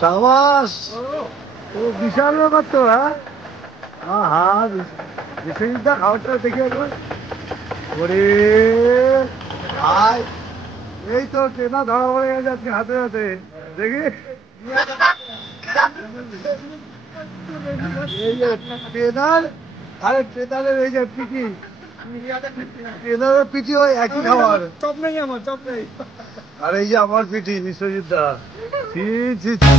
সাবাস। ও বিশাল ব্যাপার তো। হ্যাঁ হ্যাঁ, বিশ্বজিৎদা খাবারটা দেখে একবার। ওরে ভাই, এই তো ট্রেনা ধরা পড়ে গেছে আজকে হাতে হাতে। দেখি এই যে ট্রেনার, আরে ট্রেনারের এই যে পিটি, ট্রেনারের পিটি ওই একই খাবার। চপ নেই, আমার চপ নেই। আর এই যে আমার পিটি বিশ্বজিৎদা। ছি ছি ছি।